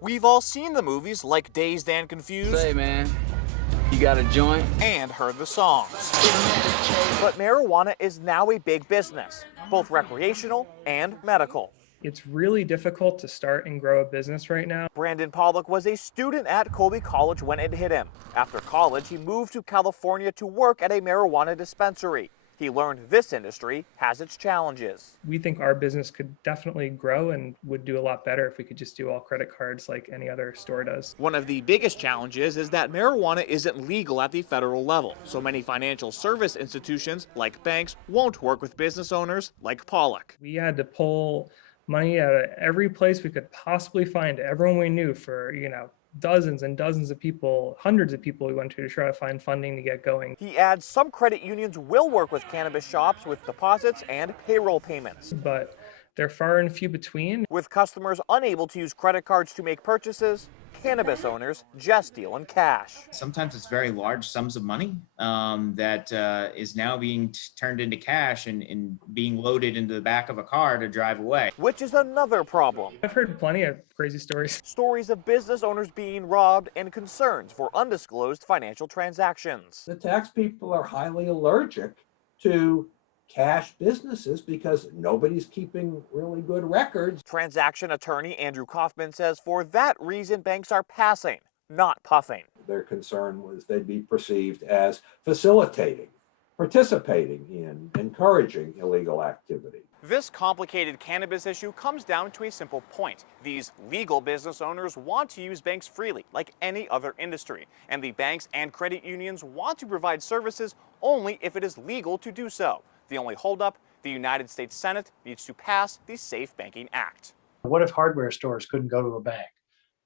We've all seen the movies like Dazed and Confused. Say, man, you got a joint? And heard the songs. But marijuana is now a big business, both recreational and medical. It's really difficult to start and grow a business right now. Brandon Pollock was a student at Colby College when it hit him. After college, he moved to California to work at a marijuana dispensary. He learned this industry has its challenges. We think our business could definitely grow and would do a lot better if we could just do all credit cards like any other store does. One of the biggest challenges is that marijuana isn't legal at the federal level, so many financial service institutions like banks won't work with business owners like Pollock. We had to pull money out of every place we could possibly find, everyone we knew for, dozens and dozens of people, hundreds of people we went to try to find funding to get going. He adds some credit unions will work with cannabis shops with deposits and payroll payments. But they're far and few between. With customers unable to use credit cards to make purchases, cannabis owners just deal in cash. Sometimes it's very large sums of money that is now being turned into cash and being loaded into the back of a car to drive away. Which is another problem. I've heard plenty of crazy stories. Stories of business owners being robbed and concerns for undisclosed financial transactions. The tax people are highly allergic to cash businesses because nobody's keeping really good records. Transaction attorney Andrew Kaufman says for that reason, banks are passing, not puffing. Their concern was they'd be perceived as facilitating, participating in, encouraging illegal activity. This complicated cannabis issue comes down to a simple point. These legal business owners want to use banks freely, like any other industry, and the banks and credit unions want to provide services only if it is legal to do so. The only holdup, the United States Senate needs to pass the Safe Banking Act. What if hardware stores couldn't go to a bank?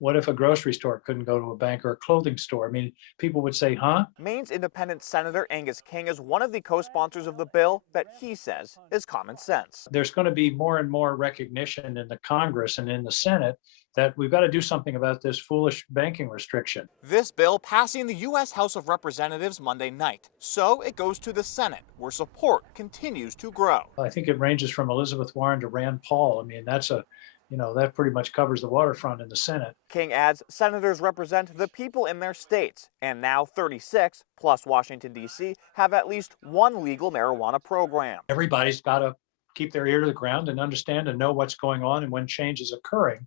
What if a grocery store couldn't go to a bank or a clothing store? I mean, people would say, huh? Maine's independent Senator Angus King is one of the co-sponsors of the bill that he says is common sense. There's going to be more and more recognition in the Congress and in the Senate that we've got to do something about this foolish banking restriction. This bill passing the U.S. House of Representatives Monday night, so it goes to the Senate, where support continues to grow. I think it ranges from Elizabeth Warren to Rand Paul. I mean, that pretty much covers the waterfront in the Senate. King adds senators represent the people in their states, and now 36, plus Washington, D.C., have at least one legal marijuana program. Everybody's got to keep their ear to the ground and understand and know what's going on and when change is occurring.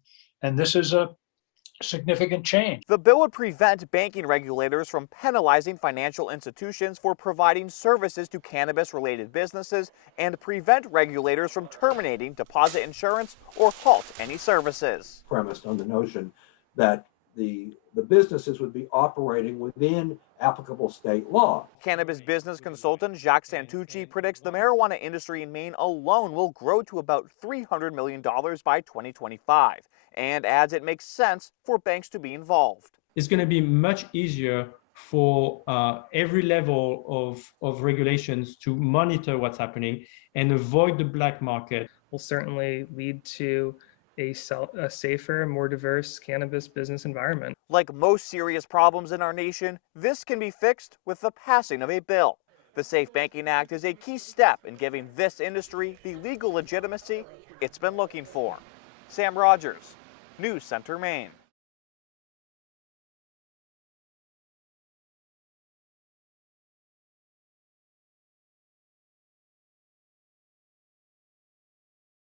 And this is a significant change. The bill would prevent banking regulators from penalizing financial institutions for providing services to cannabis-related businesses and prevent regulators from terminating deposit insurance or halt any services. Premised on the notion that the businesses would be operating within applicable state law. Cannabis business consultant Jacques Santucci predicts the marijuana industry in Maine alone will grow to about $300 million by 2025, and adds it makes sense for banks to be involved. It's going to be much easier for every level of regulations to monitor what's happening and avoid the black market. Will certainly lead to a safer, more diverse cannabis business environment. Like most serious problems in our nation, this can be fixed with the passing of a bill. The Safe Banking Act is a key step in giving this industry the legal legitimacy it's been looking for. Sam Rogers, News Center, Maine.